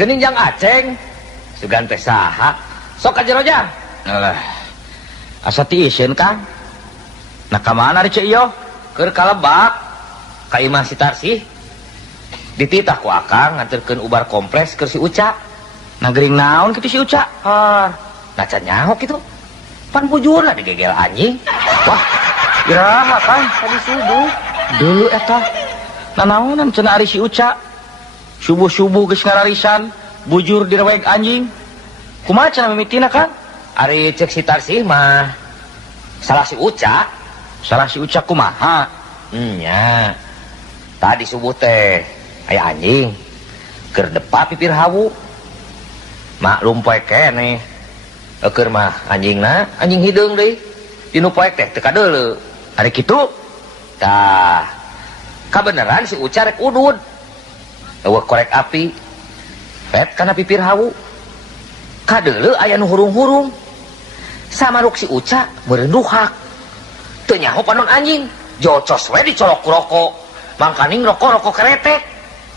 Geuning Jang Aceng. Sugan teh saha? Sok ka jero Jang. Alah. Asa ti iseun Kang. Nah ka mana ari Ceu Iyo? Keur ka Lebak. Ka Imah si Tarsih. Dititah ku Akang nganterkeun ubar kompleks keur si Uca. Nagering naon kitu si Uca? Nah can nyaho kitu. Pan bujurna digegel anjing. Wah, iraha Kang tadi subuh. Dulu eta. Nanaonan cenah ari si Uca. Subuh-subuh geus ngararisan, bujur direweg anjing. Kumaha cenah mimitina Kang? Ari cek si Tarsih mah salah si Uca. Salah si Uca kumaha? Nya. Tadi subuh teh aya anjing keur depa pipir hawu. Maklum poek keneh. Keur mah anjingna anjing hideung deui. Dinu poek teh teu kadeuleu. Ari kitu? Tah. Kabeneran si Uca rek udud. Eueuh korek api. Pet kana pipir hawu. Kadeuleu aya nu hurung-hurung. Samaruk si Uca meureun duhak. Teu nyaho panon anjing. Jocos we dicolok ku rokok. Mangkaning rokok keretek.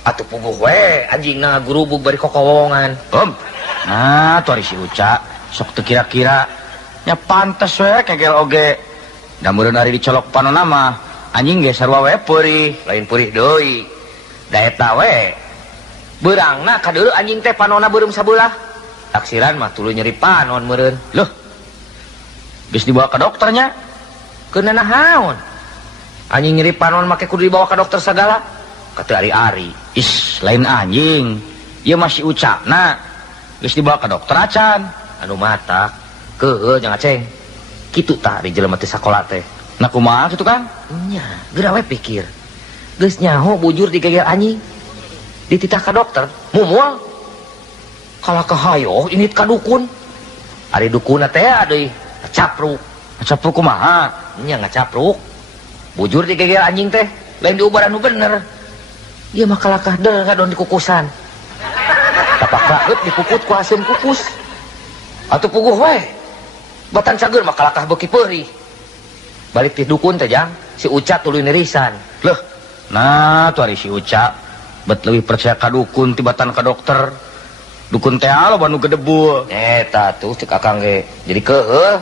Atuh puguh we anjingna gurubug bari kokowongan. Nah, tuh ari si Uca sok teu kira-kira nya pantes we kegel oge. Da meureun ari dicolok panonna mah anjing ge sarua we peurih, Lain peurih deui. Da eta we. Beurangna kadeuleu anjing teh panonna beureum sabelah. Taksiran mah tuluy nyeri panon meureun. Loh. Geus dibawa ke dokternya? Keuna nahaon? Anjing nyeri panon make kudu dibawa ke dokter sagala. Kata ari-ari. Is, lain anjing. Ieu masih Ucana. Geus dibawa ke dokter acan. Anu mata. Keueuh Jang Aceng. Kitu tah di jelema teh sakola teh. Nah kumaha kitu Kang? Nya, geura we pikir. Geus nyaho bujur digegel anjing. Dititah ka dokter, mumual. Kala kahayo init ka dukun. Ari dukunna teh deui capruk. Capruk kumaha? Nya ngacapruk. Bujur digegel anjing teh, lain diubar anu bener. Dia mah kalakah deungadon dikukusan. Tapak raeut dipuput ku haseum kukus. Atuh puguh we. Batan cager mah kalakah beuki peurih. Balik ti dukun teh Jang, si Uca tuluy nerisan. Loh. Nah, tuh ari si Uca bet leuwih percaya ka dukun tibatan ka dokter. Dukun teh aloba nu gedebul. Eta tuh cek Akang ge. Jadi keueuh.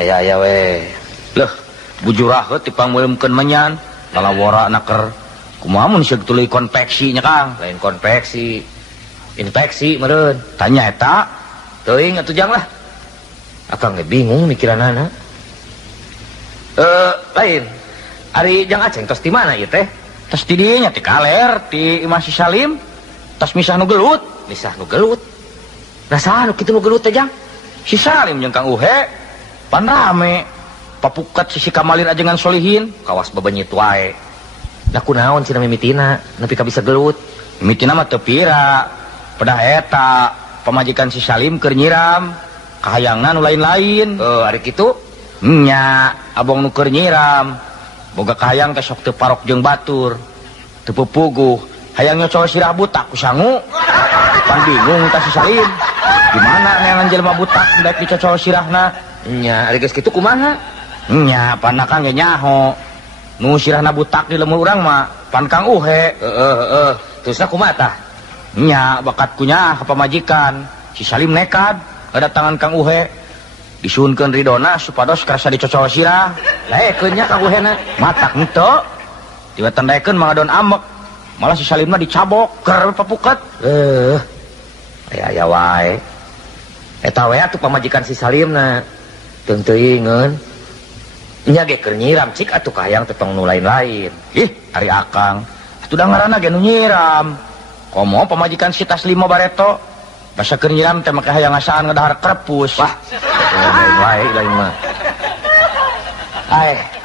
Aya we. Loh, bujur raheut dipangmeuleumkeun menyan, lalawara naker. Kumaha mun sieun tuluy konveksi nya Kang? Lain konveksi. Infeksi meureun. Tanya eta. Teuing atuh Jang lah. Akang ge bingung mikiranana. Lain. Ari Jang Aceng tos di mana ieu teh? Tos di dieu nya ti kaler ti Imah Si Salim. Tos misah nu gelut. Misah nu gelut. Nah saha nu kitu nu gelut teh Jang? Si Salim jeung Kang Uhe pan rame. Papukat si Kamalin ajengan solihin. Kawas bebenyit wae. Lah kunaon cenah mimitina nepi ka bisa gelut? Mimitina mah teu pira. Pedah eta pamajikan si Salim keur nyiram. Kahayangna nu lain-lain. Ari kitu? Nya, abong nu keur nyiram. Boga kahayang teh sok teu parok jeung batur. Teu pupuguh. Hayang nyocol sirah butak ku sangu. Pan bingung tah si Salim. Gimana neangan jelema butak daek dicocol sirahna? Nya, ari geus kitu kumaha? Nya, pan Kang ge nyaho. Nu sirahna butak di lemur urang mah pan Kang Uhe. Terusna kumaha tah? Nya, bakat kunya ka pamajikan. Si Salim nekad kedatangan Kang Uhe. Disuhunkeun ridona supados karasa dicocol sirah. Laekeun nya Kang Uhena. Matak henteu. Tiba tandaekeun mangadon amek. Malah si Salimna dicabok keur papuket. Aya wae. Eta we atuh pamajikan si Salimna. Teuing-teuingeun. Nya ge keur nyiram cik atuh kahayang teh tong nu lain-lain. Ih, ari Akang. Atuh da ngaranna ge nu nyiram. Komo pamajikan si Taslimo Bareto. Basa keur nyiram teh make hayang ngasaan ngadahar krepus. Wah, lain mah.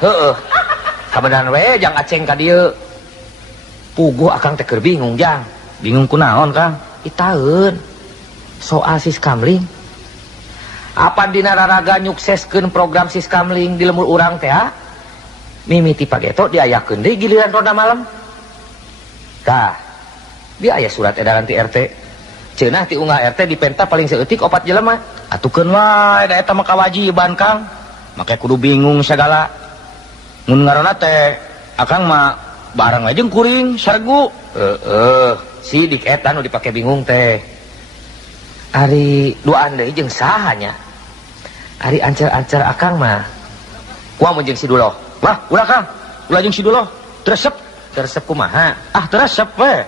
Heueuh. Kabeneran we Jang Aceng ka dieu. Puguh Akang teh keur bingung Jang. Bingung kunaon Kang? Itaeun. Soal Siskamling. Apa dina raraga nyukseskeun program Siskamling di lemur urang teh? Mimiti pageto diayakeun deui giliran ronda malam. Tah. Dia aya surat edaran ti RT. Ceunah ti unggah RT dipenta paling saeutik 4 jelema. Atukeun wae da eta mah kawajiban Kang. Make kudu bingung sagala. Mun ngaranna teh Akang mah bareng we jeung kuring saregu. sidik eta nu dipake bingung teh. Ari duaan deui jeung sahanya. Ari ancer-ancer akang mah. Kumaha mun jeung si Duloh? Lah, ulah Kang. Ulah jeung si Duloh. Teresep. Teresep kumaha? Ah, teresep we.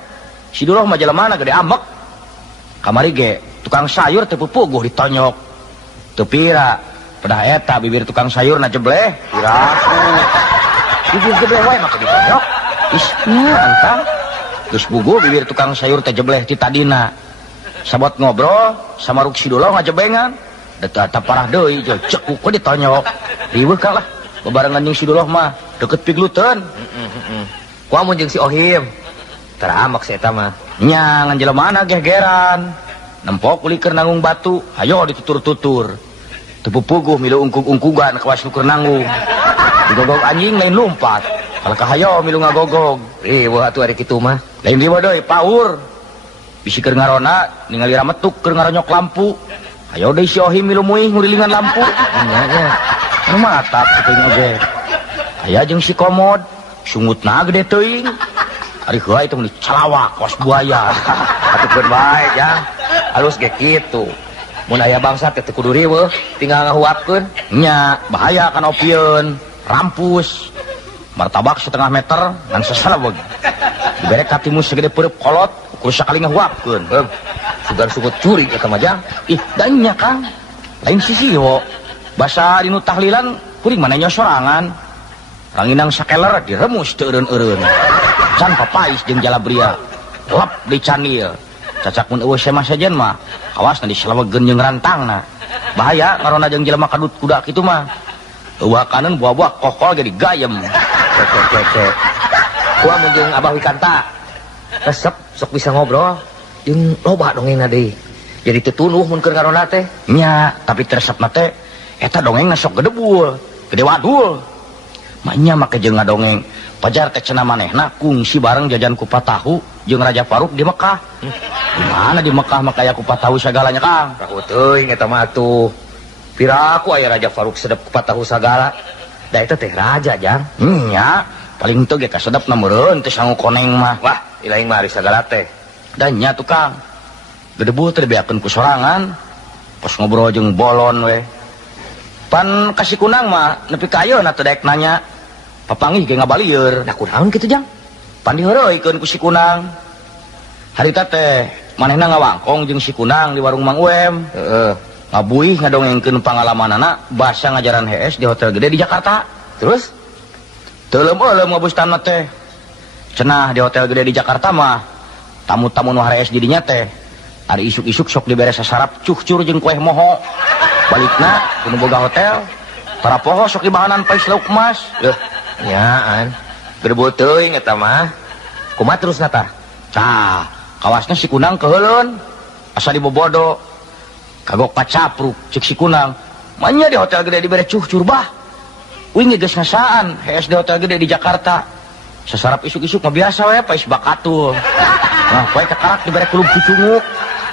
Si Duloh mah jelemana gede amek. Kamari ge tukang sayur teu pupuguh ditonyok. Teu pira. Pedah eta bibir tukang sayurna jebleh. Piraku. Bibir jebleh wae mah ditonyok. Isnya antang. Geus puguh bibir tukang sayur teh jebleh ti tadina. Sabot ngobrol sama Ruk si Duloh ngajebengan. Eta parah deui cek ku ditonyok. Riweuh Kang lah. Bebarengan jeung si Duloh mah deket pigluteun. Kumaha mun jeung si Ohim? Taramak si eta mah. Nya ngan jelemana gegeran. Nempok uli keur nanggung batu, hayo ditutur-tutur. Teu pupuguh milu ungkug-ungkugan kawas nu keur nanggung. Digogog anjing lain lumpat. Kalau kahayo milu ngagogog. Riweuh atuh ari kitu mah. Lain riweuh deui paur. Bisi keur ngarona ningali rametuk keur ngaronyok lampu. Hayo deui si Ohim milu muih ngurilingan lampu. Nya. Anu matak teuing oge. Aya jeung si Komod, sungutna gede teuing. Ari heula itu meni calawak kos buaya. Atukeun bae jang. Halus ge kitu. Mun aya bangsa teh teu kudu riweuh, tinggal ngahuapkeun. Nya bahaya kan opieun, rampus. Martabak setengah meter ngan sasaleweg. Dibere katimus segede peureub kolot, ukur sakali ngahuapkeun. Sugan sungut curi eta mah jang. Ih, da nya Kang. Lain sisiwo. Basa dinu tahlilan kuring manehnya sorangan. Ranginang sakeler diremus teu eureun-eureun. Can papais jeung jalabria. Lep di canil. Cacak mun eueuh semah sajen mah awasna diselewegkeun jeung rantangna. Bahaya ngarona jeung jelema kadut kuda kitu mah. Eueuh kaneun buah-buah kokol ge digayem. Cek. Kumaha mun jeung Abah Wikanta? Resep sok bisa ngobrol. Jeung loba dongengna deui. Jadi teu tunuh mun keur ngarona teh. Nya, tapi resepna teh eta dongengna sok gede bul, gede wadul. Manya make jeung ngadongeng pajar teh cenah manehna kungsi bareng jajan kupat tahu jeung Raja Faruk di Mekah. Di mana di Mekah mah aya kupat tahu sagalanya Kang? Tahu teuing eta mah atuh. Piraku aya Raja Faruk sedep kupat tahu sagala. Da eta teh raja jang. Nya, paling teu ge kasedepna meureun teh sangu koneng mah. Wah, ilaing mah ari sagala teh. Dan nya tuh Kang. Gede bul teh dibeakeun ku sorangan. Pas ngobrol jeung bolon we. Pan kasih kunang mah nepi ka ayeuna teu daek nanya. Papanggih ge ngabalieur. Da kunaon kitu jang? Pan diheureuykeun ku si kunang. Harita teh manehna ngawangkong jeung si kunang di warung Mang Uem. Heeh. Ngabuih ngadongengkeun pangalamanana basa ngajaran HS di hotel gede di Jakarta. Terus Teu leum-leum ngabustan teh. Cenah di hotel gede di Jakarta mah tamu-tamu nu HS didinya teh ari isuk-isuk sok dibere sasarap cuhcur jeung kueh moho. Balikna kudu boga hotel para poho sok dibahanan pais lauk emas. Nyaan. Gerbol teuing eta mah. Kumaha terusna tah? Tah, kawasna si kunang keheuleun asa dibobodo. Kagok pacapruk cek si kunang. Manya di hotel gede dibere cuhcur bah. Uing geus ngasaan HS di hotel gede di Jakarta. Sasarap isuk-isuk mah biasa we pais bakatul. Nah, poe kekarak dibere kulub cucunguk.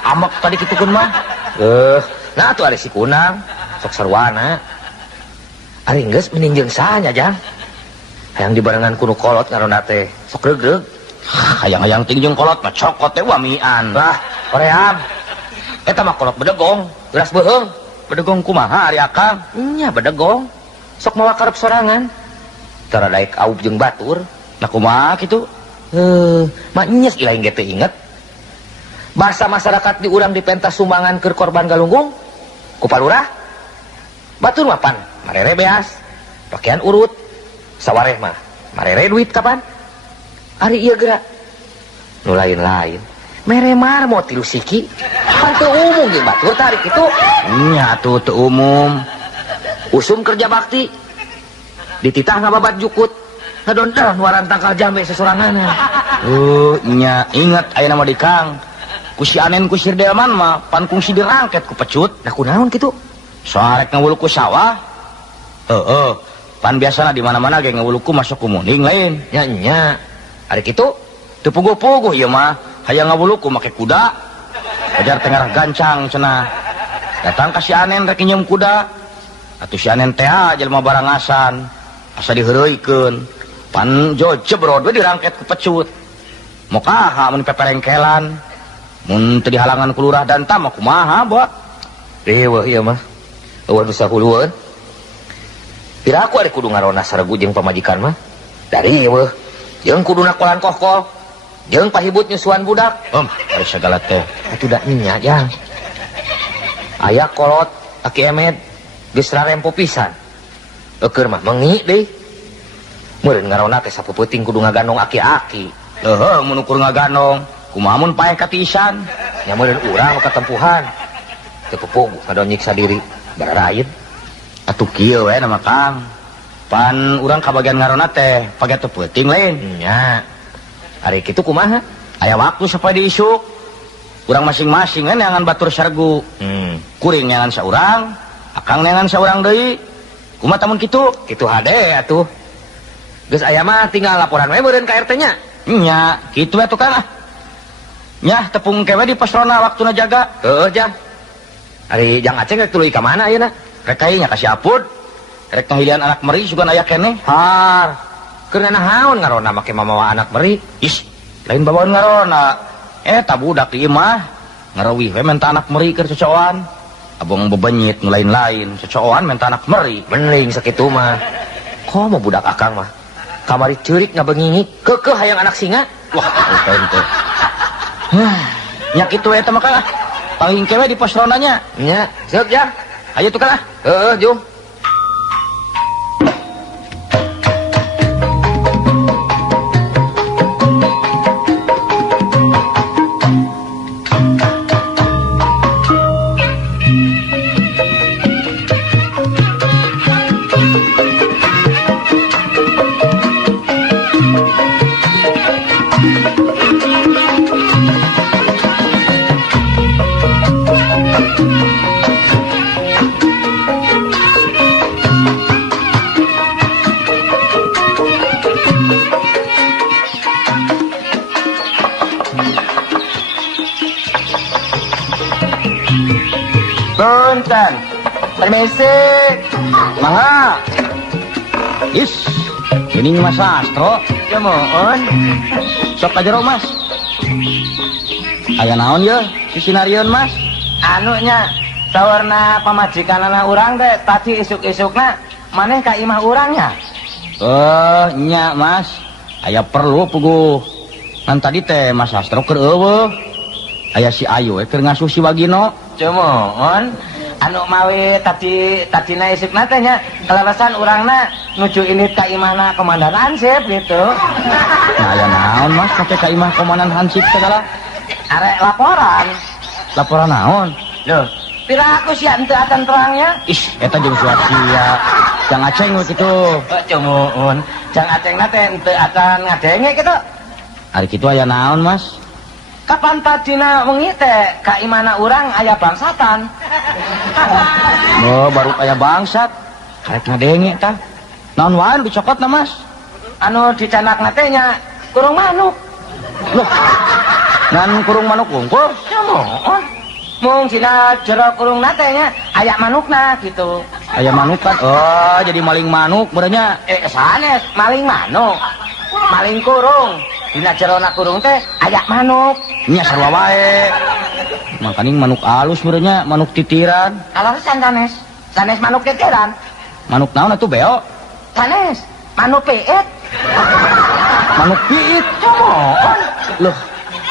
Amek tadi kitukeun mah. Nah tuh ada si kunang sok sarwana. Ari geus mending jeung sahanya jang. Hayang dibarengan kuno kolot ngarona teh sok regreg. Hayang-hayang ting jeung kolot mah cokot teh wamian. Lah, koream. Eta mah kolot bedegong, geus beuheung. Bedegong kumaha ari Akang? Nya bedegong. Sok mawa karep sorangan. Tara daek aub jeung batur. Nah kumaha kitu? Mah nyes ilaing ge teu inget. Basa masyarakat di urang dipentas sumbangan keur korban galunggung ku palurah. Batur mah pan marere beas, pakaian urut. Sawareh mah marere duit kapan? Ari ieu geura. Nu lain-lain mere marmo tilu siki. Pan teu umum jeung batur teh ari kitu. Nya atuh teu umum. Usum kerja bakti. Dititah ngababat jukut. Ngedondon waran tangkal jambe sesoranganna. Nya inget aya nama di Kang. Ku si Anen ku si Delman mah pan kungsi dirangket ku pecut. Nah kunaon kitu? Soarek ngawuluk ku sawah. Pan biasana di mana-mana ge ngawuluk ku masuk ku muning lain. Nya. Ari kitu Teu puguh-puguh ieu mah. Hayang ngawuluk ku make kuda. Ajar tengah gancang cenah. Datang ka si Anen rek nyeum kuda. Atuh si Anen teh jelema barangasan. Asa diheureuykeun. Pan jojebrod we dirangket ku pecut. mau kaha mun peperengkelan mun teu dihalangan ku lurah dan tam kumaha buat Wah iya mah eueuh nu sahulueun pira aku ari kudu ngarona saregu jeung pamajikan mah dari eueuh jeung kuduna kolan kohkol jeung pahibut nyusuan budak ari sagala teh atuh da nya jang aya kolot aki emet geus rarempo pisan keur mah mengi deui meureun ngarona teh sapeuting kudu ngagandong aki-aki heuh mun ukur ngagandong kumaha mun paeh katisan nya meureun urang nu katempuhan teu pupuh ngadon nyiksa diri bararaeun atuh kieu we nama Kang pan urang kabagian ngarona teh pake teu peuting lain nya ari kitu kumaha aya waktu supaya diisuk urang masing-masing kan neangan batur saregu kuring neangan saurang akang neangan saurang deui kumaha tamun kitu kitu hade atuh geus aya mah tinggal laporan we meureun ka RT nya nya kitu atuh Kang nya tepung kewe di posrona waktuna jaga heuh jang ari jang Aceh rek tuluy ka mana ayeuna rek kayaknya kasih apud rek ngahilian anak meri sugan aya keneh har keur naon ngarona make mamawa anak meri is lain bawaan ngarona eta budak ieu mah ngarawih we menta anak meri keur cocoan abong bebenyit nu lain-lain cocoan menta anak meri mending sakitu mah komo budak akang mah kamari ceurik ngabengingik keukeuh hayang anak singa wah eta ente nya kitu eta mah Kang paling kewe di posronanya nya seuk jang ayo tuh Kang heuh jung Punten, permisi, mangga. Is, ini Mas Astro. Ya mohon. Sok aja Mas. Aya naon ya, si Sinarion Mas? Anunya, tawarna pamajikan anak urang deh. Tadi isuk-isukna, maneh ka imah urangnya. Nya Mas. Aya perlu puguh. Kan tadi teh Mas Astro keur eueuh. Aya si Ayu keur ngasuh si Wagino. Cumohon anu mawi tadina isukna teh nya keleresan urangna nuju init ka imahna komandan Hansip gitu. Nah aya naon Mas pake ka imah komandan Hansip segala? Arek laporan. Laporan naon? Loh, pira aku sia henteu atan terangnya? Ih, eta jeung sia-sia. Jang aceng we kitu. Cumohon, jang acengna teh henteu atan ngadenge kitu. Ari kitu aya naon Mas? Kapan tadina wengi teh ka imahna urang aya bangsatan. Oh, baru aya bangsat. Karek ngadenge tah. Naon wae dicokotna Mas? Anu dicanakna teh nya kurung manuk. Loh. Ngan kurung manuk wungkul? Ya mohon. Mung dina jero kurungna teh nya aya manukna gitu. Aya manuk kan? Oh, jadi maling manuk benernya. Sanes maling manuk. Maling kurung. Dina jerona kurung teh aya manuk. Nya sarua wae. Makaning manuk alus benernya, manuk titiran. Alasan sanes. Sanes manuk titiran. Manuk naon atuh beo? Sanes manuk piit. Manuk piit. Mohon. Loh,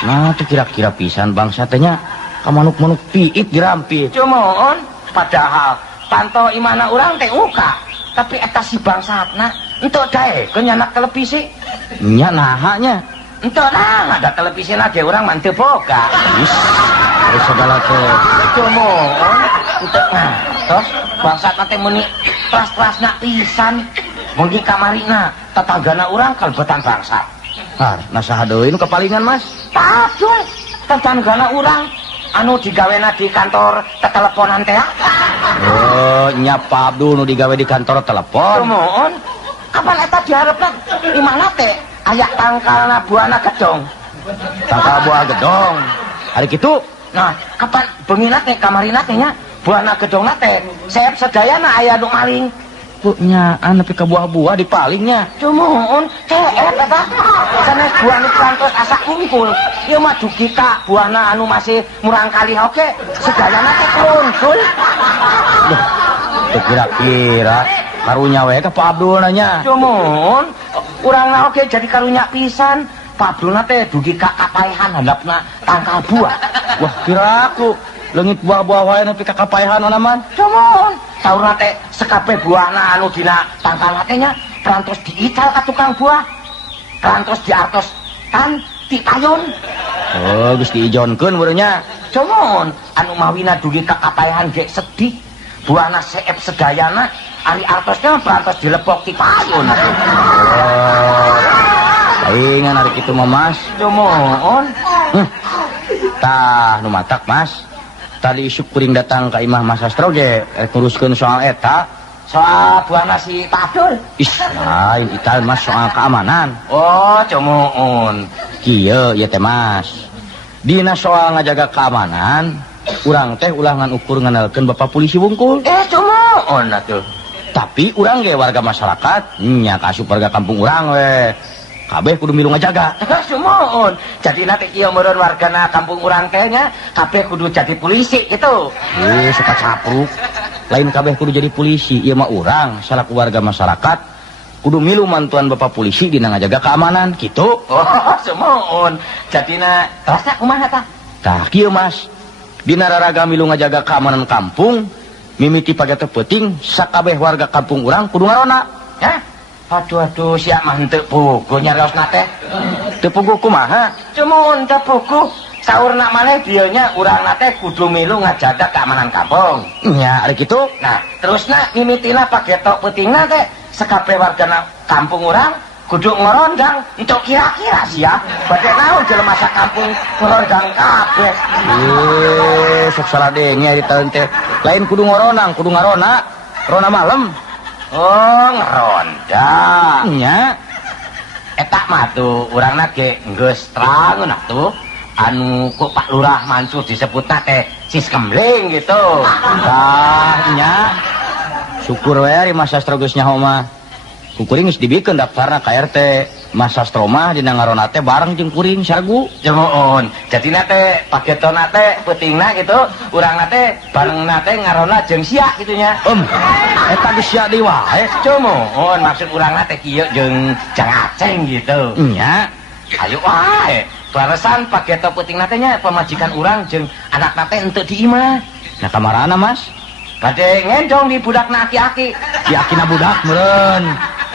nah tuh kira-kira pisan bangsa teh nya ka manuk-manuk piit dirampit. Mohon. Padahal panto imana urang teh uka. Tapi eta si bangsatna entuk daekeun nyanak televisi. Nya nahanya. Entuk nah ada televisi lagi urang mah teu boga. Is, ari segala teh. Mohon. Entuk nah, tos bangsatna teh muni tras-trasna pisan. Mungkin kamarina tetanggana urang kalbetan bangsat. Har, nasaha deui nu kapalingan Mas? Padahal tetanggana urang anu digawena di kantor teteleponan teh. Oh, nya Pak Abdul nu digawe di kantor telepon. Mohon. Kapan eta diharepna di mana teh aya tangkalna buana gedong. Tangkal buah gedong. Hari kitu, Nah, kapan bengina teh kamarina teh nya buana gedongna teh sayap sedayana aya nu maling. Nyaan tapi ke buah-buah di palingnya. Cumun, ceet eta. Sanes buah nu kantos asa kungkul. Ieu mah dugi ka buahna anu masih murang kali oke. Sedayana teh kluntul. Teu kira-kira karunya we ka Pak Abdul nanya. Cumun, urangna oke jadi karunya pisan. Pak Abdulna teh dugi ka kapaehan handapna tangkal buah. Wah, kira aku leungit buah-buah wae nepi ka kapaehan onaman. Cumun, saurna teh sekape buahna anu dina tangkal teh nya perantos diical ka tukang buah. Perantos diartos tan ti tayon. Oh, geus diijonkeun beureunya. Cumun, anu mawina dugi ka kapaehan ge sedih. Buahna seep sedayana ari artosnya perantos dilepok ti tayon. Saingan hari kitu mah Mas. Cumun, Tah nu matak Mas. Tadi isuk kuring datang ka imah Mas Sastro ge nguruskeun soal eta. soal buahna si Pak Abdul. Ih, lain eta Mas soal keamanan. Oh, cumun. Kieu ieu teh Mas. Dina soal ngajaga keamanan, urang teh ulangan ukur nganalkeun Bapak polisi wungkul. Cumun atuh. Tapi urang ge warga masyarakat, nya kasup warga kampung urang we. Kabeh kudu milu ngajaga. Cumun. Jadi nanti kieu meureun wargana kampung urang teh nya kabeh kudu jadi polisi gitu. Suka capruk. Lain kabeh kudu jadi polisi, ieu mah urang salaku warga masyarakat kudu milu mantuan Bapak polisi dina ngajaga keamanan gitu. Oh, cumun. Jadina terasa kumaha tah? Tah kieu Mas. Dina raraga milu ngajaga keamanan kampung, mimiti pagata peuting sakabeh warga kampung urang kudu ngarona. Ya. Aduh, siap mah henteu puguh nyariosna teh. Teu puguh kumaha? Cumun teu puguh. Saurna maneh dieu nya urangna teh kudu milu ngajaga keamanan kampung. Nya ari kitu. Nah, terusna mimitina pagetok peutingna teh sakabeh wargana kampung urang kudu ngorondang. Entuk kira-kira sia bade naon jelema sakampung ngorondang kabeh. Sok salah denge ari taun teh. Lain kudu ngoronang, kudu ngarona. Rona malam. Oh, ngeronda. Nya Eta mah tuh urangna ge geus terang atuh. Anu kok Pak Lurah Mansur disebutna teh sis kembling gitu. tah nya. Syukur we ari Mas Sastro geus nyaho mah. Kuring geus dibikeun daftarna ka RT. Mas Sastro mah dina ngarona teh bareng jeung kuring sargu. Jemuun. Jadina teh pagetona teh peutingna gitu, urangna teh barengna teh ngarona jeung sia kitu nya. Eta geus sia deui wae. Jemuun maksud urangna teh kieu jeung Jang Aceng gitu. Nya. Ayo wae. Klaresan pageto peutingna teh nya pamajikan urang jeung anakna teh henteu di imah. Nah kamarana Mas? Bade ngendong di budakna aki-aki. Di akina budak meureun.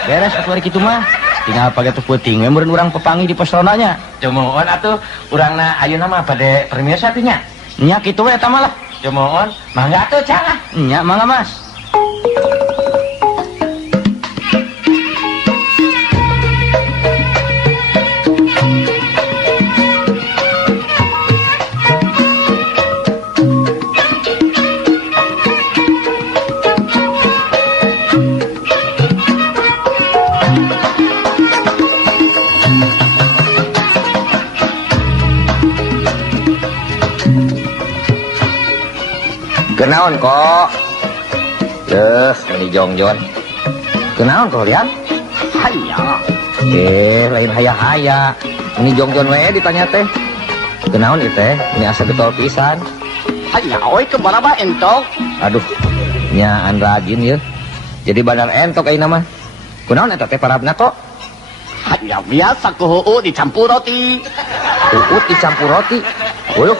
Beres atuh ari kitu mah. Tinggal pake teu peuting we meureun urang pepangi di posronanya. Jemuun atuh urangna ayeuna mah bade permios atuh nya. Nya kitu we eta mah lah. Jemuun, mangga atuh cenah. Nya mangga Mas. Kenaon kok? Ini jongjon. Kenaon kok lihat? Hayya. Lain haya-haya. Ini jongjon we ditanya teh. Kenaon ieu teh? Ini asa getol pisan. Hayya, oi kebaraba entok. Aduh, nyaan rajin ya. Jadi badan entok ayeuna mah. Kunaon eta teh parabna kok? Hayya, biasa kuhuu dicampur roti. Uut dicampur roti. Uluh.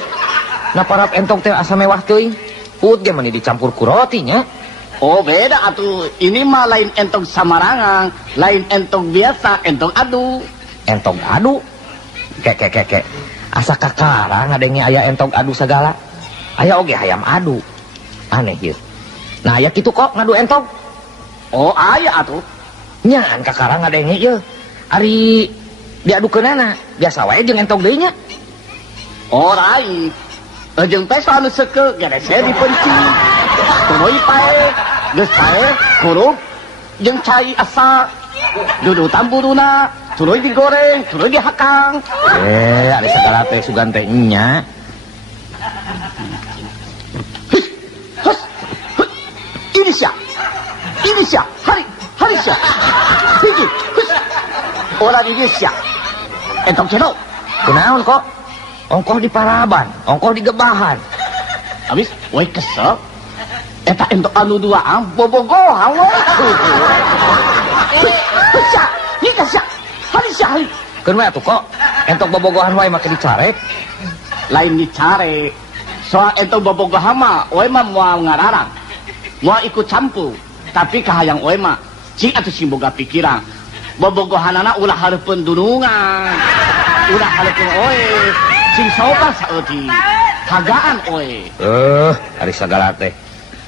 Nah parab entok teh asa mewah teuing. Uut ge mani dicampur ku roti nya. Oh beda atuh, ini mah lain entong samarangan, lain entong biasa, entong adu. Entong adu? Kek. Asa kakarang ngadenge aya entong adu segala. Aya oge hayam adu. Aneh ieu. Nah aya kitu kok ngadu entong. Oh aya atuh. Nyaan kakarang ngadenge ieu. Ari diadukeunana biasa wae jeung entong deui nya. Oh lain. Jeung pesta anu seukeut gerese dipenci. Tuluy pae, geus pae kurup jeung cai asa. Dudu tamburuna, tuluy digoreng, tuluy dihakang. Ari sagala teh sugan teh nya. Ini sia, hari Harisya. Hiji. Hus. Orang ini siap. Entong cendol. Kunaon kok? Ongkoh di Paraban, ongkoh di Gebahan. Habis, woi kesel. Eta entok anu duaan bobogohan we. Husya. Ini kasya. Harisya. Keun we atuh kok. Entok bobogohan wae make dicarek. Lain dicare. Soal entok bobogohan mah, woi mah moal ngararang. Moal ikut campur. Tapi kahayang woi mah, cing atuh sing boga pikiran. Bobogohanana ulah hareupeun dunungan. Ulah hareupeun oe. Sing sopan saeuti. Hagaan oe. Ari sagala teh.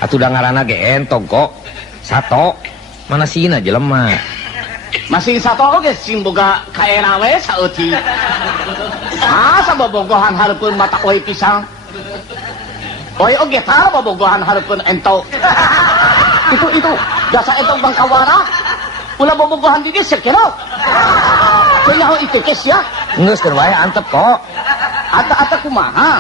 Atuh da ngaranna ge entong kok. Sato. Mana sieuna jelema? Masih satu oge sing boga kaena we saeuti. Asa bobogohan hareupeun mata oe pisang. Oe oge tah bobogohan hareupeun ento. Itu jasa entong bangkawara. Ulah bobogohan di geus kira. Teu itu kes ya. Geus keur wae antep kok. Ata kumaha?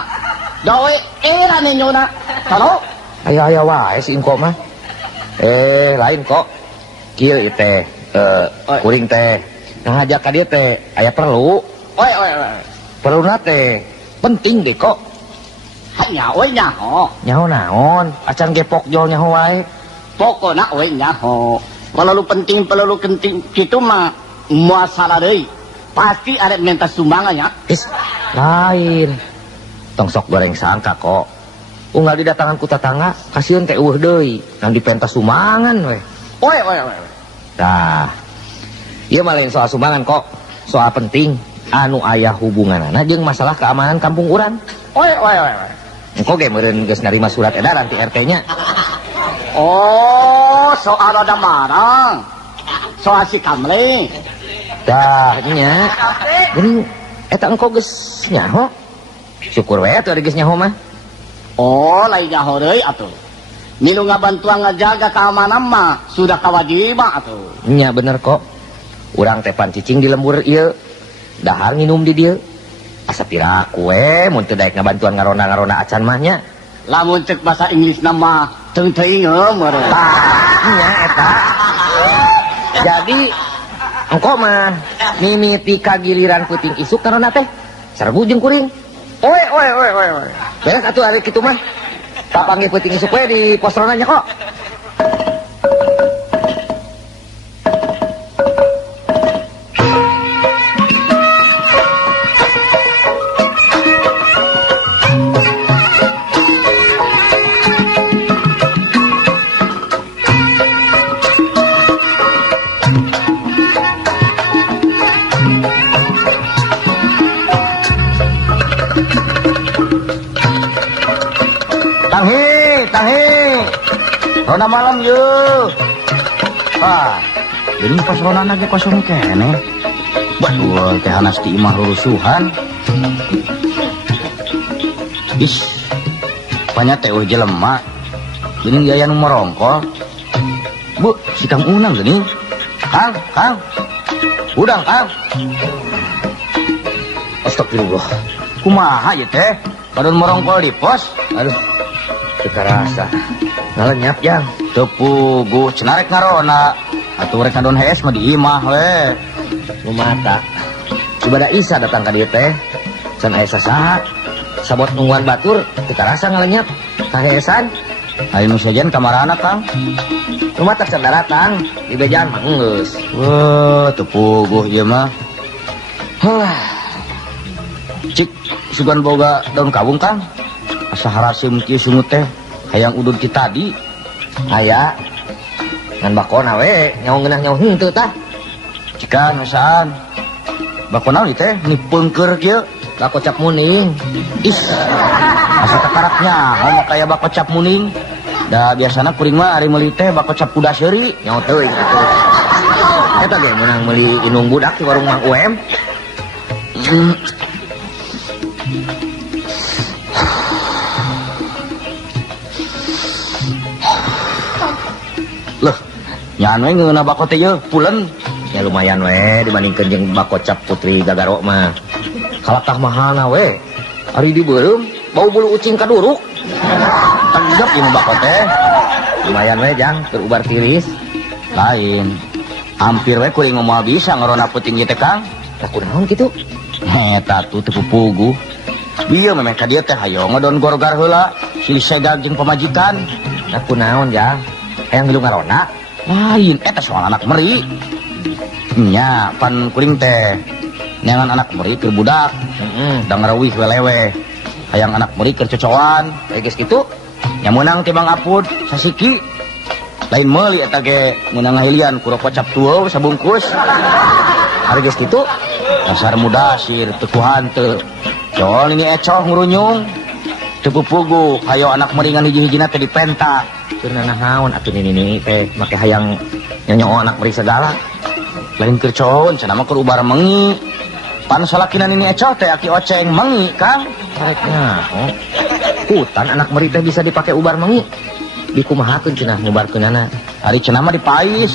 Da oe era nenyona. Talo? Aya wae si engko mah. Lain kok. Kieu ieu teh kuring teh ngajak ka dieu teh aya perlu. Oe. Perluna teh penting ge kok. Hanya oe nyaho. Nyaho naon? Acan ge pokjol nyaho wae. Pokona oe nyaho. Kalau penting kitu mah masalah deui. Pasti ada minta sumbangan ya. Lain. Tong sok goreng sangka kok. Unggal didatangan ku tatangga, kasieun teh eueuh deui, nang dipentas sumbangan we. Oe. Tah. Ieu mah lain soal sumbangan kok. Soal penting anu aya hubunganana jeung masalah keamanan kampung urang. Oe. Engko ge meureun geus narima surat edaran ti RT-nya. Oh, soal ada marang. Soal si Kamli. Dah nya. Geuning eta engko geus nyaho. Syukur we atuh geus nyaho mah. Oh, lain nyaho deui atuh. Milu ngabantuan ngajaga keamanan mah sudah kewajiban atuh. Nya bener kok. Urang teh pan cicing di lembur ieu. Dahar nginum di dieu. Asa piraku we mun teu daek ngabantuan ngarona-ngarona acan mah nya. Lamun cek bahasa Inggris nama teuing meureun. Nya eta. Jadi engko mah mimiti ka giliran peuting isuk karona teh sarbu jeung kuring. Oe. Beres atuh ari kitu mah. Tapanggih peuting isuk we di pos ronanya kok. Tanghi. Rona malam yeuh. Ini pas rona lagi kosong kene. Betul teh hanas di imah rusuhan. Banyak teh jelema. Geuning aya nu merongkol. Bu, si Kang Unang geuning. Kang. Udang, Kang. Astagfirullah. Kumaha ieu teh? Padahal merongkol di pos. Aduh. Kekarasa ngalenyap jang tepuguh cenarek ngarona atuh rek ngadon hees mah di imah we lumata ibadah Isa datang ka dieu teh can aya sasaha sabot nungguan batur kekarasa ngalenyap kaheesan aya nu sajen kamarana Kang lumata can datang di bejaan mah geus weuh tepuguh ieu mah cik sugan boga daun kawung Kang asa harasim kieu sungut teh hayang udud ti tadi aya ngan bakona we nyaho ngeunah nyaho henteu tah cikan saan bakona ieu teh nipeungkeur kieu bako cap muning asa takarak nyaho mah kaya bako cap muning da biasana kuring mah ari meuli teh bako cap kuda seuri nyaho teuing atuh eta ge meunang meuli inung budak di warung Mang UM. Loh, nyan we ngeuna bako teh yeuh pulen. Ya lumayan we dibandingkeun jeung bako cap Putri Gagaro mah. Kalakah mahalna we. Ari dibeureum bau bulu ucing kaduruk. Tegep ieu bako teh. Lumayan we jang keur ubar tiris. Lain. Hampir we kuring ngomong bisa ngerona puting gitu Kang. Lah kunaon kitu? Eta tuh teu pupugu. Dia memang ka dia teh hayo ngodon gorgar heula silih segag jeung pamajikan. Lah kunaon Jang? Hayang ngilu ngarona? Lain eta soal anak meri. Nya pan kuring teh neangan anak meri keur budak. Da ngarawih welewe. Hayang anak meri keur cocoan. Geus kitu? Nya meunang timbang apud sasiki. Lain meuli eta ge meunang ngahilian ku rokok cap tueuh sabungkus. Ari geus kitu? Dasar mudasir teu ku hanteu. Cool ini ecoh ngurunyung. Teu pupugu hayo anak meringan hiji-hijina teh dipenta. Keur naon atuh nini teh make hayang nyonyo anak meri segala. Lain keur coon cenah mah keur ubar mengi. Pan salakina nini ecoh teh aki oceng mengi Kang. Karek naon? Hutan anak meri teh bisa dipake ubar mengi. Dikumahakeun cenah ngubarkeunana. Hari cenah mah dipais.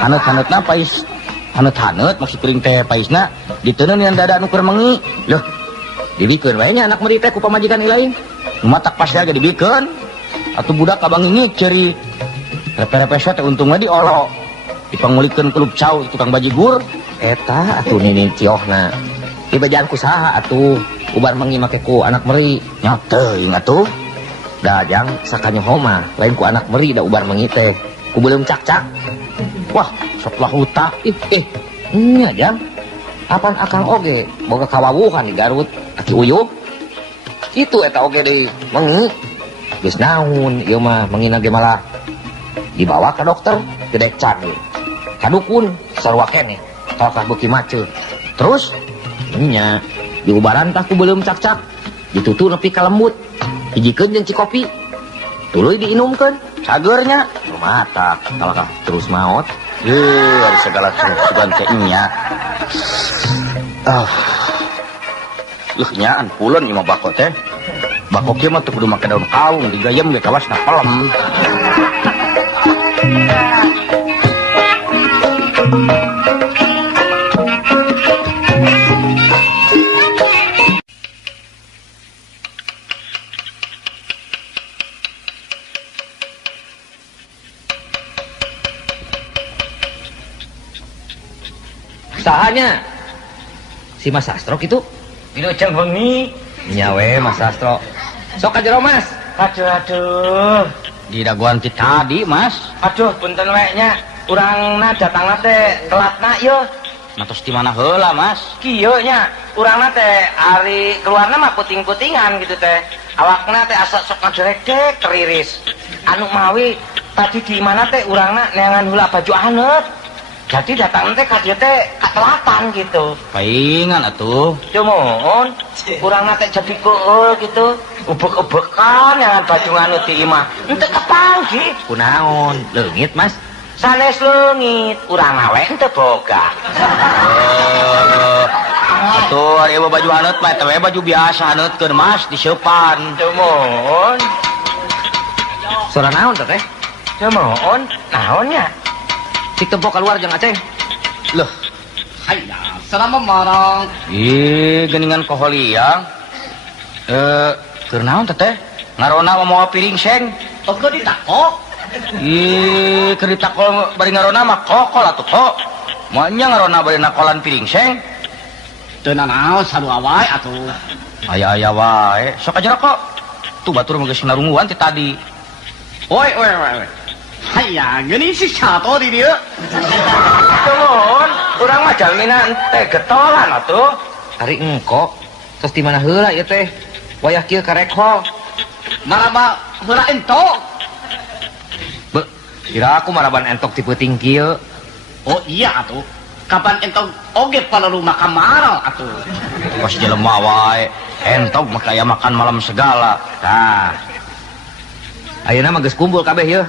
Haneut-haneutna pais. Haneut-haneut maksud kuring teh paisna diteuneun yang dada anu keur mengi. Loh, dibikeun wae nya anak meri teh ku pamajikan lain. Matak pas ge dibikeun. Atuh budak abang ingit ceri. Repe-repesna teh untungna diolo. Dipangulikeun klub cau tukang bajigur. Eta atuh nini ciohna. Dibajaan ku saha atuh ubar mengi make ku anak meri. Nya teuing atuh. Da Jang sakanyoho mah lain ku anak meri da ubar mengi teh. Ku beuleum cak-cak. Wah, sok lah hutak. Nya Jang. Apan akang oge boga kawawuhan di Garut aki uyuh. Itu eta oge deui mengi. Geus naon ieu mah mengina ge malah dibawa ke dokter gedek can ge. Kadukun sarua keneh tolak beuki maceu. Terus Nya diubaran tah ku beuleum cak-cak. Ditutu nepi ka lembut. Hijikeun jeung cikopi. Tuluy diinumkeun. cagernya. Mata kalakah terus maot. Ada segala sugan teh nya. Nyaan pulen ieu mah bako teh. Bako kieu mah teu kudu make daun kaung, digayem ge kawasna pelem. Sahanya si Mas Sastro gitu. Wilujeng bengi. Nyawe Mas Sastro. Sok aja Mas. Aduh. Di daguan ti tadi, Mas. Aduh, punten we nya. Urangna datangna teh telatna yeuh. Matos di mana heula, Mas? Kieu nya. Urangna teh ari keluarna mah puting-putingan gitu teh. Awakna teh asa sok ngaderekdek teriris. Anu mawi tadi di mana teh urangna neangan heula baju aneut. Jadi datang teh ka dieu teh katelatan gitu. Paingan atuh. Cumun, urangna teh jadi keul gitu. Ubek-ubekan yang baju nganeut ti imah. Henteu kepanggih. Kunaon? Leungit Mas. Sanes leungit, urang we teu boga. Atuh ari baju haneut mah teh baju biasa haneutkeun Mas di seupan. Cumun, Sora naon teh? cumun, naonnya? Cik tempo keluar jeung Aceh. Loh, Hayya, selama marang. geningan koholiang. Keur naon teh? Ngarona mau piring seng. Oke ditakok. Keur ditakol bari ngarona mah kokol atuh kok. Moal nya ngarona bari nakolan piring seng. Teu nanaon sarua wae atuh. Aya-aya wae. Sok aja kok. Tuh batur mah geus narunguan ti tadi. Oi. Hayya, geuning si sato di dieu. Cumun, urang mah jalmina teh getolan atuh. Ari engko. Tos di mana heula ieu teh? Wayah kieu karek hol. Maraba heula entok. Be, kira aku maraban entok ti peuting kieu. Oh iya atuh. Kapan entok oge palalu makan marang atuh. Pas jelema wae. Entok mah kaya makan malam segala. Tah. Ayeuna mah geus kumpul kabeh yeuh.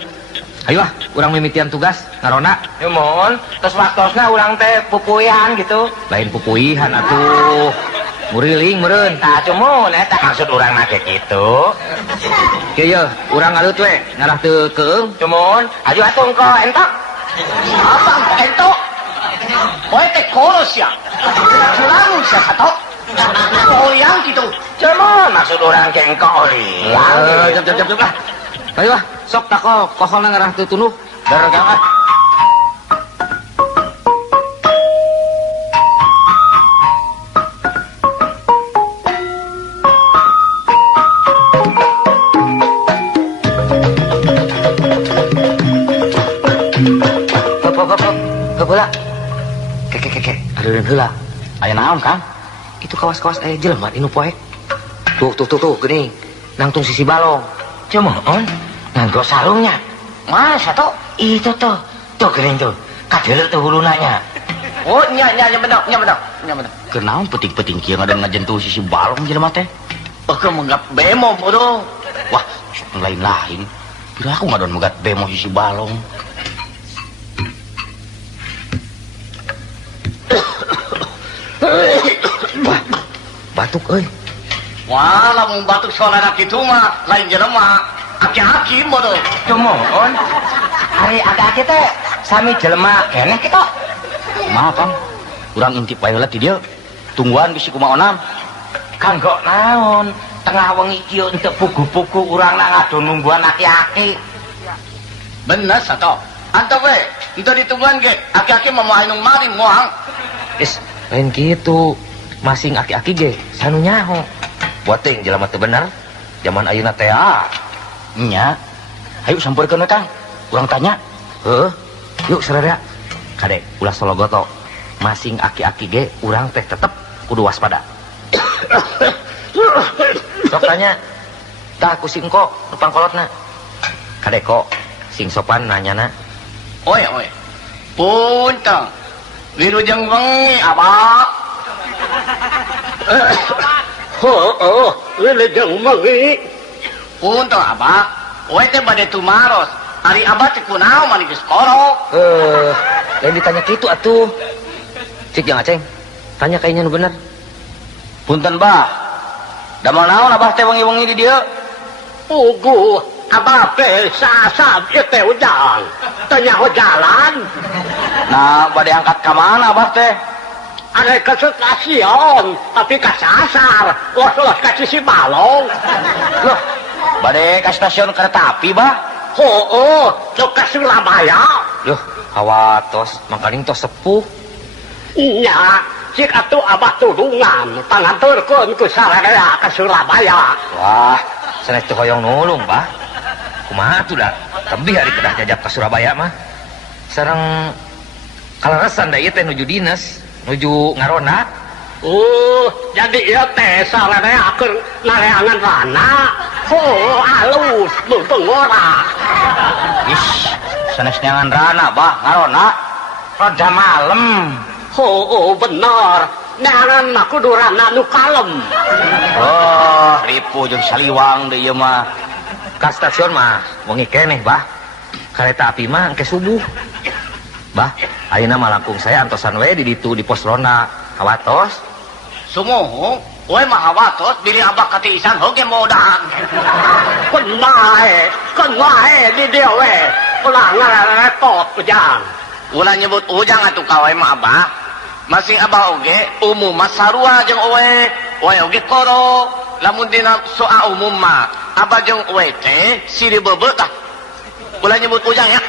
Ayolah, urang mimitian tugas ngarona. Cumun, terus waktosna urang teh pupuihan gitu. Lain pupuihan atuh. Muriling meureun. Tah cumun, eta maksud urang mah ge kitu. Kieu yeuh, urang ngareut we, ngarah teu keung. Cumun, aju atuh engko entok. Apa entok? Poe teh kolos ya. Selalu sia sato. Koholiang gitu. Cumun, maksud urang ge engko liang. Jap lah. Ayolah, sok tako kokolna ngarah teu tunuh. Daregang ah. Buka bola. Kek. Aduh heula. Aya naon, Kang? Itu kawas-kawas aya jelema inu poek. Tuh, geuning. Nangtung sisi balong. Cumoon, nganggo sarungnya. Masa toh? Itu tuh geuning tuh. Kadeuleu tuh hulunanya. Oh, nya bener. Kenaon penting-penting kieu ngaden ngajentuh sisi balong jelema teh? Oke menggap bemo bodoh. Wah, sok lain-lain. Bila aku ngadon megat bemo sisi balong. Wah, batuk euy. Wah, lamun batuk saudara kitu mah lain jelema. Aki-aki bodoh. Cumoon, hari aki-aki teh sami jelema keneh kita. Maaf, Kang. Urang intip wae heula ti dieu. Tungguan bisi kumaha. Kanggo naon? Tengah wengi kieu henteu pugu-pugu urangna ngado nungguan aki-aki. Bener sato. Anta we, henteu ditungguan ge. Aki-aki mah moal anu mari moal. Lain gitu. Masing aki-aki ge sanu nyaho. Boting jelema teu bener. Zaman ayeuna teh Nya. Ayo sampeurkeun we, Kang. Urang tanya. Heeh. Yuk saudara. Kade ulah sologoto. Masing aki-aki ge urang teh tetep kudu waspada. Sok tanya. Tah ku sing kok nu pangkolotna. Kade kok sing sopan nanyana. Oe. Punten. Wilujeng wengi abah. Wilujeng wengi. Punten abah. Oe teh bade tumaros. Ari abah teh kunaon mani geus korok. Lain ditanya kitu atuh. Cik Jang Aceng. Tanya kayaknya nu bener. Punten, Bah. Damel naon Abah teh wengi-wengi di dieu? Pugu, abah teh sasab ieu teh ujang. Teu nyaho jalan. Nah, bade angkat ka mana Abah teh? Ada ke stasiun, tapi ke sasar. Los ke sisi balong. Loh, bade ka stasiun kereta api, Bah? Lo ke Surabaya. Loh, hawatos, mangkaling tos sepuh. Iya, cik atuh abah tudungan. Panganturkeun ku sararea ke Surabaya. Wah, sanes teu hoyong nulung, Bah. Kumaha atuh da? Tebih hari kedah jajab ka Surabaya mah. Sareng kaleresan da ieu teh nuju dinas, nuju ngaronda. Jadi ieu teh sararea keur nareangan rana. Alus, mumpung ora. Ish, sanes neangan rana, Bah, ngarona. Roda malam. Bener. Neangan aku durana nu kalem. Oh, ripu jeung saliwang deui ieu mah. Ka stasiun mah wengi keneh, Bah. Kareta api mah engke subuh. Bah, ayeuna mah langkung saya antosan we di ditu di pos ronda. Hawatos. Sumuhung, we mah hawatos diri abah katiisan hoge modan. Kun wae di dia we. Ulah ngarepot ujang. Ulah nyebut ujang atuh ka we mah abah. Masing abah oge umum mah sarua jeung we. We oge koro. Lamun dina soal umum mah abah jeung we teh siri beubeut tah. Ulah nyebut ujang ya.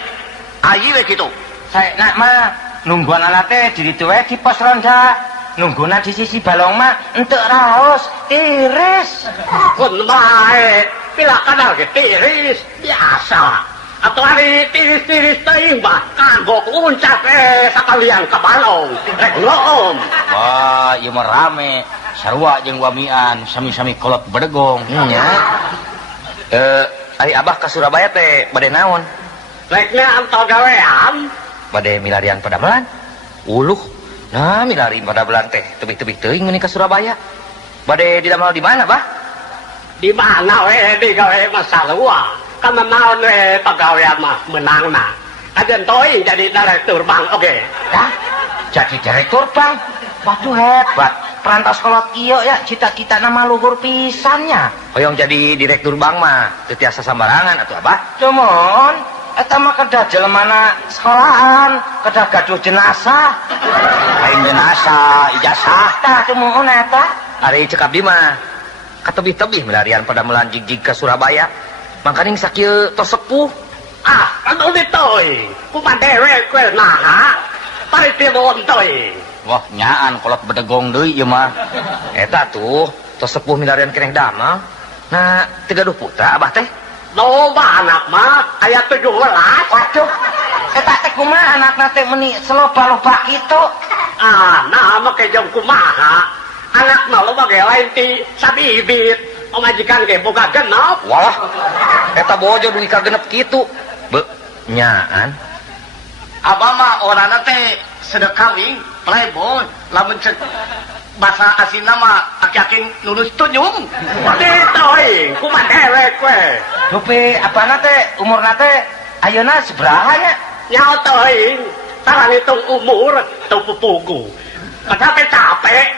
Ayi we kitu. Saena mah nungguan anak teh di ditu we di pos ronda. Nungguna di sisi balong mah entek raos, tiris. Kun bae, pila kadal ge tiris biasa. Atuh ari tiris-tiris teuing mah kanggo nguncak sakalian ka balong. Rek ngeueum. Wah, ieu mah rame. Sarua jeung wamian, sami-sami kolot bedegong. Nya. Ari Abah ka Surabaya teh bade naon? Reknya antol gawean. Bade milarian padamelan. Uluh. Nah, milarian padamelan teh tebih-tebih teuing meuni ka Surabaya. Bade didamel di mana, Bah? Di mana we digawe masarua. Kana naon we pagawean mah menangna. Ajen teuing jadi direktur bank oge. Dah, jadi direktur bank. Waduh hebat. Perantos kolot ieu ya cita-cita nama luhur pisannya. Hoyong jadi direktur bank mah teu tiasa sambarangan atuh, Abah. Cuman eta mah kedah jelemana sekolahan, kedah gaduh jenazah. Lain jenazah, ijazah. Tah cuman eta. Ari cek abdi mah katebih-tebih milarian padamelan jig-jig ka Surabaya. Mangkaning sakieu tos sepuh. Anu diteuing. Kumaha dewe kue naha. Pari tibon teuing. Wah, nyaan kolot bedegong deui ieu mah. Eta tuh tos sepuh milarian keneh damel. Nah, 30 putra Abah teh. Loba anak mah aya 17. Waduh, Eta teh kumaha anakna teh meuni seloba-loba kitu. Nah make jeung kumaha anakna loba ge lain ti sabibit pamajikan ge boga genep. Walah eta bojo dugi ka genep kitu. Be nyaan. Abah mah orangna teh sedekawing playboy lamun cek bahasa asina mah aki-aki nulus tunjung. Gitu euy kumaha dewek we. Dupi apana teh umurna teh ayeuna sabaraha nya? Nyaho teuing tara hitung umur teu pupugu. Capek capek.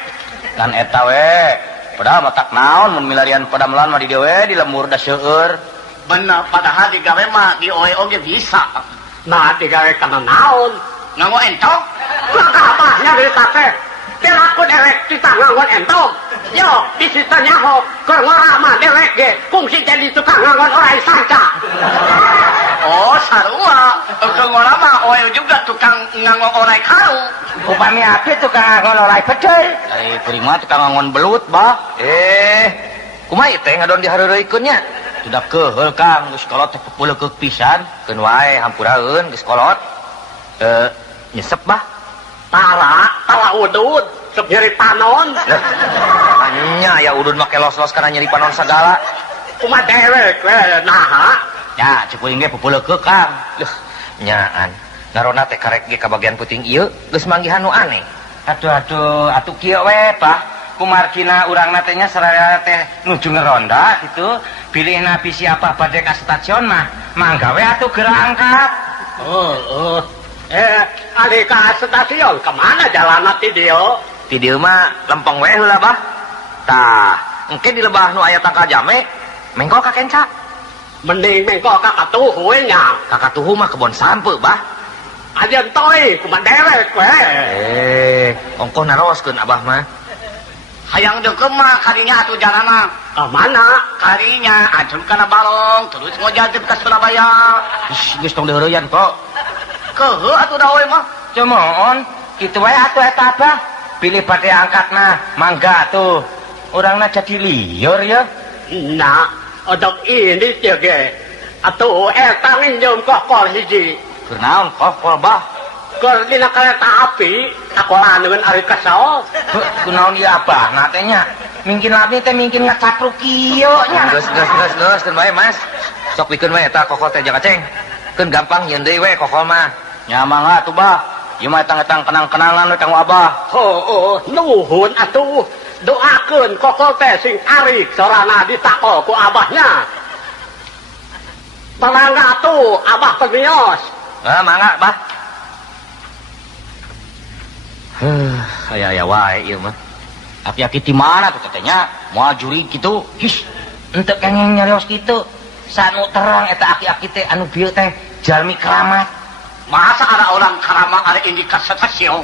Kan eta we padahal mah tak naon mun milarian padamelan mah di dieu we di lemur da seueur. Bener padahal digawe mah di oe oge bisa. Nah digawe kana naon? Nganggo entong? Lah kabahnya berita teh. Telaku derek kita nganggon entong. Yo, bisita nyaho keur ngorama derek ge kungsi jadi tukang nganggon orai sanca. Oh, sarua. Keur ngorama oe juga tukang nganggon orai karu. Upami api tukang nganggon orai bedel. Dari kuring mah tukang ngangon belut, bah. Kumaha ieu teh ngadon dihareureuykeun nya? Sudah keheul Kang, geus kolot teh pepuleukeuk pisan. Keun wae hampuraeun geus kolot. Nyesep bah. Tara udud, sok nyeri panon. Nya ya udun make los-los kana nyeri panon sagala. Kumaha dewek we naha? Ya, cek kuring ge pepuleukeuk Kang. Leuh, nyaan. Ngarona teh karek ge ka bagian puting ieu geus manggihan nu aneh. Aduh, atuh kieu we, Pak. Kumargina urangna teh nya saraya teh nuju ngeronda gitu. Pilihna bisi apa bade ka stasiun mah mangga we atuh gerangkat. Ali ka stasiun kemana jalanna ti dieu? Ti dieu mah lempeng we heula bah. Tah, engke di lebah nu aya tangkal jame, mengko ka kenca. Mending mengko ka katuhu we nya. Ka katuhu mah kebon sampe bah. Ajeun toy kumaha dewek we. Ongkoh naroskeun abah mah. Hayang deukeum mah kadinya atuh jalanna. Ka mana? Kadinya ajeun kana Balong terus ngojadep ka Surabaya. Geus tong deureuyan kok. Keuheuh atuh da we mah. Cumoon, kitu wae atuh eta Abah. Pilih bade angkatna, mangga tuh. Urangna jadi liur ya. Nah, odok ini teh ge. Atuh eta nginjem kokol hiji. Keur naon kok bah? Keur dina kereta api, sakolaneun ari kasaos. Kunaon ieu Abah na teh nya? Mungkin lami teh mungkin ngacapruk kieu nya. Geus keun wae Mas. Sok pikeun wae eta kokol teh jang aceng. Keun gampang nyeun deui we kokol mah. Nya mangga tuh bah. Ieu mah etang-etang kenang-kenangan we kang Abah. Nuhun atuh. Doakeun kokol teh sing arik sorana ditakol ku abahnya. Pamangga atuh Abah permios. Mangga bah. Aya wae ieu mah. Aki-aki ti mana tuh tetenya? Moal juri kitu. His, henteu kengeng nyarios kitu. Sanu terang eta aki-aki teh anu bieu teh jalmi keramat. Masa ada orang karama ada indikasi stasiun.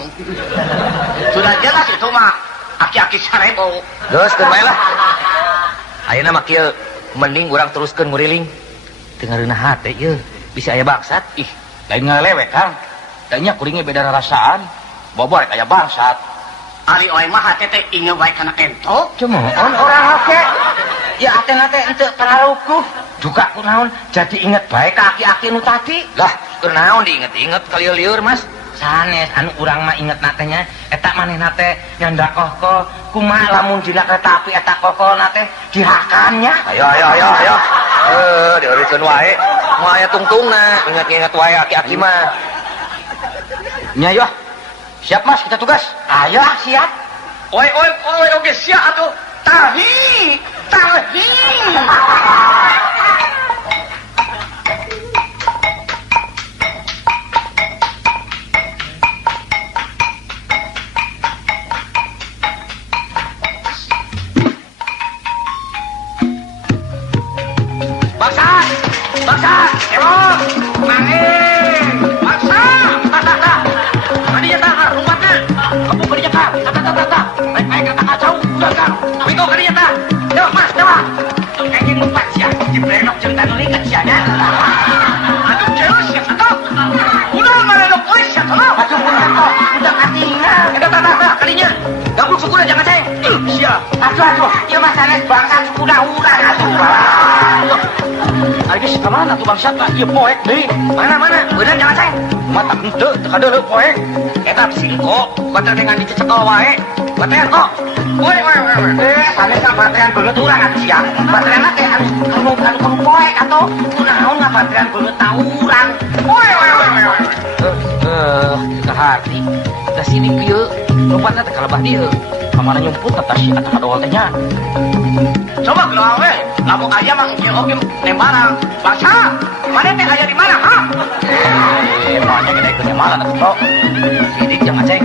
Sudah jelas itu mah aki-aki sarebo. Geus keun wae lah. Ayeuna mah kieu mending urang teruskeun nguriling. Teu ngareunah hate ieu, bisa aya bangsat. Ih, lain ngalewek Kang. Tanya kuringnya beda rasaan. Bobor kayak bangsat. Ari oe mah hate teh inget wae kana entok. Cumoon orang oke. Ya atena teh henteu pararukuh. Juga kunaon jadi inget bae ka aki-aki nu tadi. Lah, keur naon diinget-inget ka lieur-lieur Mas? Sanes anu urang mah inget natenya eta manehna teh nyandakohko kumaha lamun dina kereta api eta kokolna teh dihakannya. Ayo. Dieureutkeun wae. Moal aya tungtungna, inget-inget wae aki-aki mah. Nya yeuh. Siap Mas, kita tugas. Ayo siap. Oe oge sia atuh. Tahi. Baksa, emong, mangin, baksa, kadinya tak, rumpatnya, kamu kadinya tak, baik kata kacau, udah kang, itu kadinya tak, yuk mas, coba, kayaknya lumpat siya, jibrenok cerita nulikat siya, aduh cewek siya, udah merenok wis siya, aduh udah katingan, tak, kadinya, gabung suku dah jangan ceng, siya, aduh, iya mas Anes, bangsa suku dah, aduh, Ari geus ka mana tuh bangsat lah ieu poek deui. Mana bener jangan ceng. Mata henteu teu kadeuleu poek. Eta singko baterai dengan dicecekel wae. Baterai kok. Woi. Ane ka baterai beungeut urang atuh sia. Baterai teh anu poek atuh. Kunaon ngabaterai beungeut ta urang. Woi. Ke hati da sini pieu lompatna teh kalebah dieu. Kamana nyumput eta si eta kadowal teh nya. Coba geuleuh we. Lamun aya mah ieu oge nembara. Bangsa, mana teh aya di mana, ha? Manya gede gede mana atuh. Sidik jangan ceng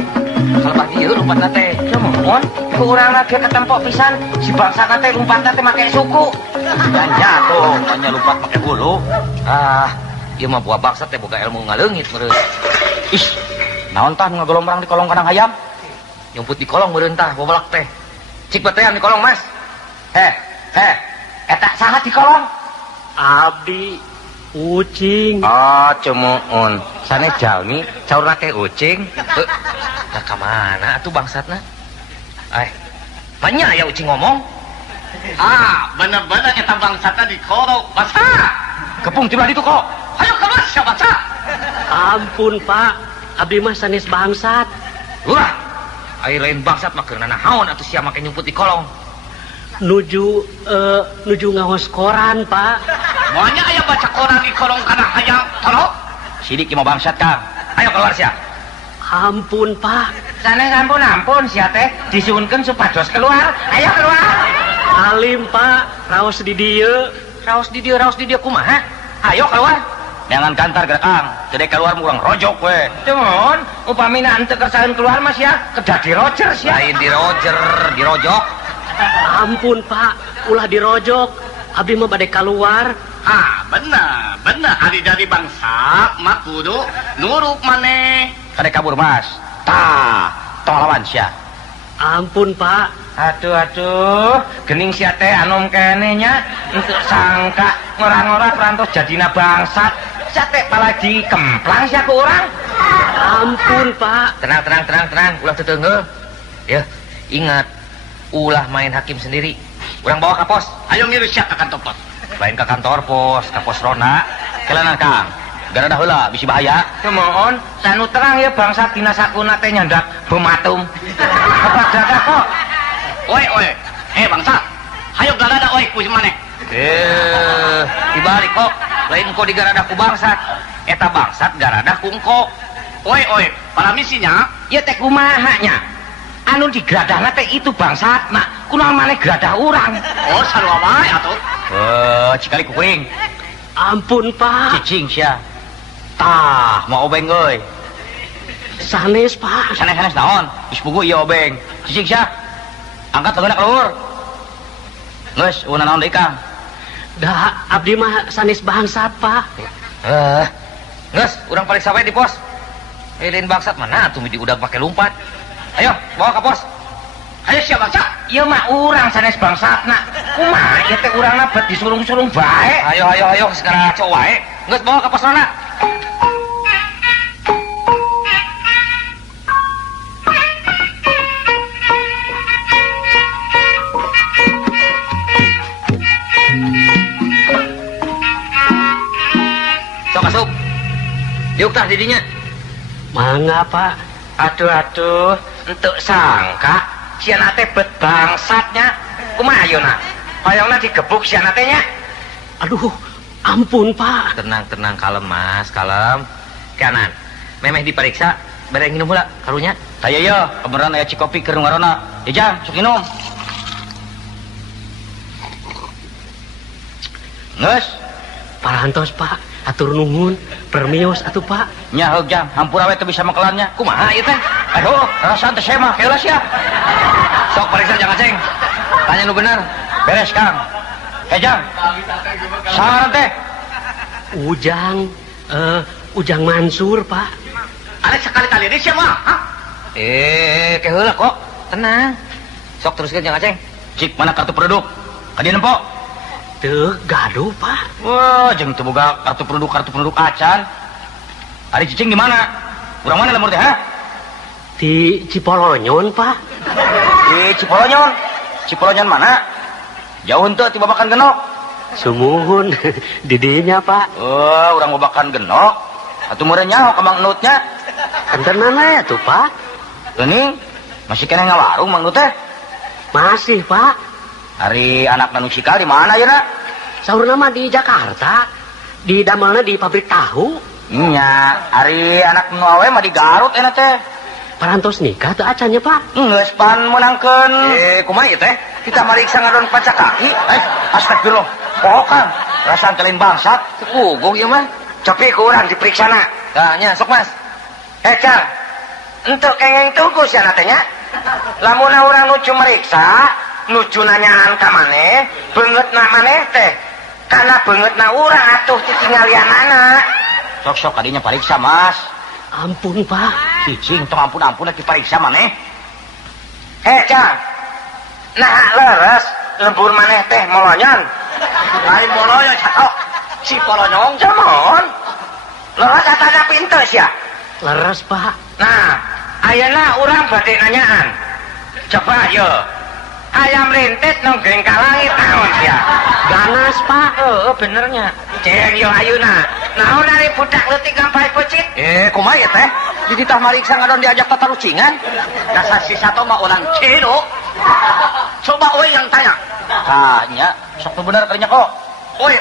kalebah dieu lompatna teh. Cuman, ku urang lagi ketempok pisan. Si bangsa teh lompatna teh make suku. Dan jatuh, manya lupa pakai bulu. Ieu mah buah bangsat teh boga ilmu ngaleungit meureun. Ih, naon tah ngagolombrang di kolong kandang hayam? Nyumput di kolong meureun tah bobolak teh. Cik batean di kolong, Mas. Eta saha di kolong? Abdi ucing. Oh, cemuun. Sanes jalmi, caurna teh ucing. Nah, kamana atuh bangsatna? Banyak ya ucing ngomong. Bener-bener eta bangsatna di kolong. Basa. Kepung tiba ditu kok. Ayo kemas siapa baca? Ampun Pak, abdi mah sanes bangsat. Ulah. Ai lain bangsat mah keur naon atuh sia make nyumput di kolong. Nuju ngawas koran Pak. Moanya aya baca koran di kolong kana hayang tolong. Sidik mah bangsat Kang. Ayo keluar sia. Ampun Pak. Sanes ampun sia teh disuunkeun supados keluar. Ayo keluar. Alim Pak, raos di dieu. Raos di dieu kumaha? Ayo keluar. Jangan kantar gerak Kang. Teu keluar murang rojok we. Cuman, upamina henteu kersaeun keluar mas ya, kedah di Roger sia. Lain di Roger, di rojok. Ampun Pak, ulah dirojok. Abdi mah bade keluar. Bener. Ari dari bangsa mah kudu nurut maneh. Kade kabur Mas. Tah, tong lawan sia. Ampun Pak. Aduh, gening sia teh anom kene nya untuk sangka ngora-ngora perantos jadina bangsat. Sia teh apalagi kemplang sia ku urang. Ampun Pak. Tenang. Ulah teu teungeul. Ya, ingat ulah main hakim sendiri. Urang bawa ka pos. Ayo ngiru sia ka kantor pos. Lain ke kantor pos, ke pos ronda. Kelana Kang. Gara dah heula bisi bahaya. Kemohon, sanu terang ya bangsa dina sakuna teh nyandak bematum. Kepada kok. Oi. Bangsa. Hayo garada oi ku maneh. Dibalik kok. Lain kok digarada ku bangsat. Eta bangsat garada ku engko. Oi, para misinya, ya teh kumaha nya? Anu digradahna teh itu bangsatna. Kunaon maneh gradah urang? Oh, sarua wae atuh. Cikali kuing. Ampun Pak. Cicing sia. Tah, mau obeng euy. Sanes Pak. Sanes naon? Geus pugu ieu obeng. Cicing sia. Angkat leungeuna ka luhur. Geus, ulah naon deui Kang? Da, abdi mah sanes bangsat Pak. Geus, urang pariksa wae di pos. Lain bangsat mana atuh di udag pake lumpat. Ayo, bawa ke pos. Ayo siap bangsa. Ieu mah urang sanes bangsatna. Kumaha ieu teh urangna bet disulung-sulung bae. Ayo, sekarang cowok wae. Geus bawa ke pos ronda. Sok asup. Diuk tah didinya. Mangga Pak. Aduh, entuk sangka siana teh bet bangsatnya. Kumaha ayeuna? Hoyongna digebuk siana teh nya. Aduh, ampun Pak. Tenang, kalem Mas, kalem. Kanan. Memeh diperiksa, bareng nginum heula karunya. Taya ye, kebenaran aya cikopi keur ngarona. Jang, sok minum. Geus, Parantos Pak, atur nuhun, permios atuh Pak. nya heug Jang, hampura we teu bisa makelannya. Kumaha ieu teh? Aduh, rasan teh saya mah keula sia. Sok periksa jangan ceng. Tanya nu bener. Beres Kang. Jang. Saha teh? Ujang Mansur Pak. Ada sekali-kali ini siapa? Ke heula kok. Tenang. Sok teruskeun jangan ceng. Cik mana kartu penduduk? Kadi nempo? Teu gaduh Pak. Wah, jeung teu boga kartu penduduk acan. Ari cicing di mana? Urang mana lemur teh, ha? Di Cipolonyon Pak. Di Cipolonyon. Cipolonyon mana? Jauh henteu ti babakan genok. Sumuhun didinya Pak. Oh, urang bobakan genok. Atuh meureun nyaho ka Mang Nutnya. Enten mana ya tuh Pak? Geuning, masih kena ngawarung Mang Nut teh. Masih Pak. Hari anak nanu cikal di mana ayeuna? Saurna mah di Jakarta. Di damelna di pabrik tahu. Nya, hari anak nu awe mah di Garut eta teh. Parantos nikah teu acannya Pak. Geus pan menangkeun. Kumaha ieu teh? Kita mariksa ngadon paca kaki. Astagfirullah. Pohokan, rasaan lain bangsat. Kugung ieu mah. Copi ku urang diperiksana. Tah nya sok Mas. Car, untuk kengeng tunggu sia tanya. Lamun urang nuju meriksa, nuju nanyaan ka maneh, beungeutna maneh teh. Karena beungeutna urang atuh titinggalianana. Sok-sok kadinya pariksa, Mas. Ampun Pak. Cicing tong ampun-ampun lagi pariksa maneh. Car, nah leres lembur maneh teh molonyon. Lain moloyo catok. Si polonyong Jamon. Leres katanya pinter sia. Leres Pak. Nah, ayeuna urang badhe nanyaan. Coba ayo. Ayam rintit nonggeng ka langit naon sia? Ganas Pak. Heeh, benernya. Ceng yo ayeuna. Naon ari budak leutik gampai pecit? Kumaha ieu teh? Di titah mariksa ngadon diajak tatarucingan. Dasar si satu mah orang cero. Coba oi yang tanya. Tanya, sok bener karinya kok. Oi.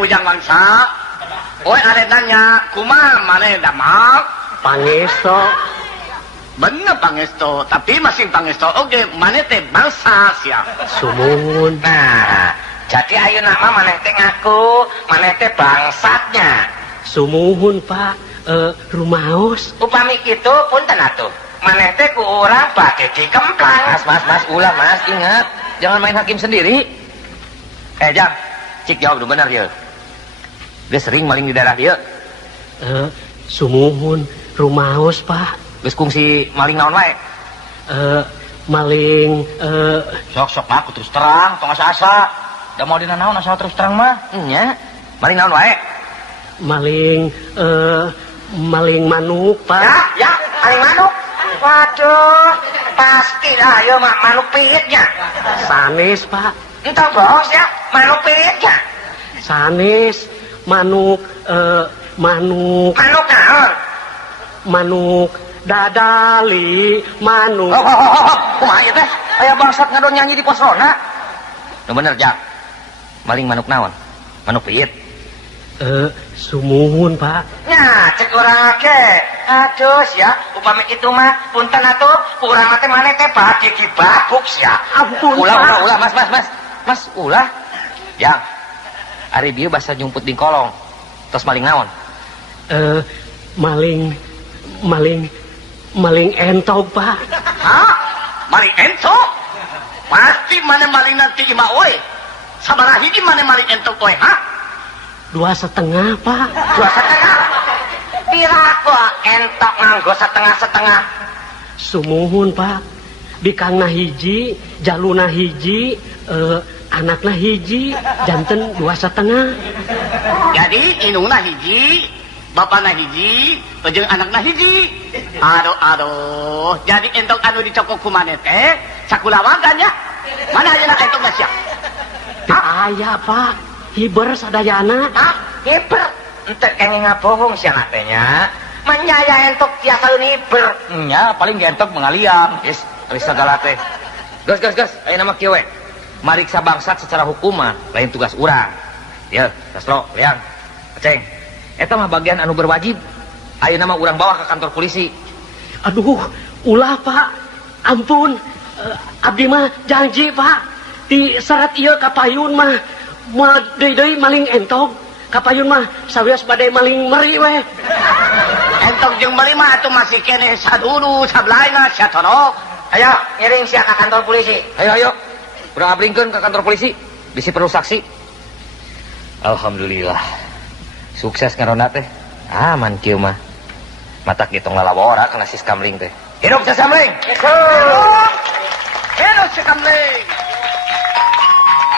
Ujang bangsa. Oi are nanya, kumaha maneh damal? Pangesto. Bener Pangesto, tapi masih Pangesto oge maneh teh bangsa sia. Sumuhun. Nah, jadi ayeuna mah maneh teh ngaku maneh teh bangsatnya. Sumuhun Pak. Rumaos. Upami kitu punten atuh. Maneh teh ku urang badhe dikemplang. Mas, ulah Mas, ingat. Jangan main hakim sendiri. Jang, cik jawab dulu benar ya. Dia sering maling di daerah dia. Sumuhun, rumaos Pak. Geus kungsi maling naon wae? Maling Sok-sok aku terus terang, tong asa-asa. Da mau dina naon asa terus terang mah. Nya, maling naon wae? maling manuk Pak. Ya, maling manuk. Waduh, pasti lah ya manuk piitnya. Sanes Pak. Entah bos ya, manuk piitnya. Sanes manuk Manuk naon? manuk dadali manuk. Kumaha ieu teh? Aya bangsat ngadon nyanyi di pos rona. Nu bener, Jang. Maling manuk naon? Manuk piit. Sumuhun Pak. Nya, cek urang ge. Aduh ya, upami kitu mah punten atuh, urang mah teh maneh teh badhe dibabuk sia. Ampun Ulah, Pak. Mas, ulah. Jang. Ari bieu basa nyumput di kolong. Terus maling naon? Maling entog Pak. Hah? Maling ento? Pasti mana maling nanti ima oi. Sabaraha hiji mana maling ento oi, ha? 2,5 Pak. 2,5. Pira kok entok nganggo setengah-setengah? Sumuhun Pak. Bikangna hiji, jaluna hiji, anakna hiji, janten 2,5. Jadi indungna hiji, bapakna hiji, jeung anakna hiji. Aduh. Jadi entok anu dicokok ku maneh teh sakulawagan ya. Mana ayeuna entokna sia? Aya Pak. Hiber sadayana. Hah? Hiber. Ente kenging ngabohong sia na teh nya. Manyaya entok tiasa hiber. Nya paling entok mengaliam. Yes, ari sagala teh. Gas. Ayeuna mah kieu we. Mariksa bangsat secara hukum mah lain tugas urang. Ya, Kaslo, Liang, Aceng. Eta mah bagian anu berwajib. Ayeuna mah urang bawa ke kantor polisi. Aduh, ulah Pak. Ampun. Abdi mah janji Pak. Di serat ieu kapayun mah deui maling entog. Kapayun mah sawios bade maling meri we. Entok jeung beli mah atuh masih keneh sadulu sablaina sia tonok. Ayo, ngiring sia ka kantor polisi. Ayo. Urang abringkeun ke kantor polisi. Bisi perlu saksi. Alhamdulillah. Sukses ngarona teh. Aman kieu mah. Matak ditong lalawora kana si Kamling teh. Hidup si Kamling. Hidup si Kamling.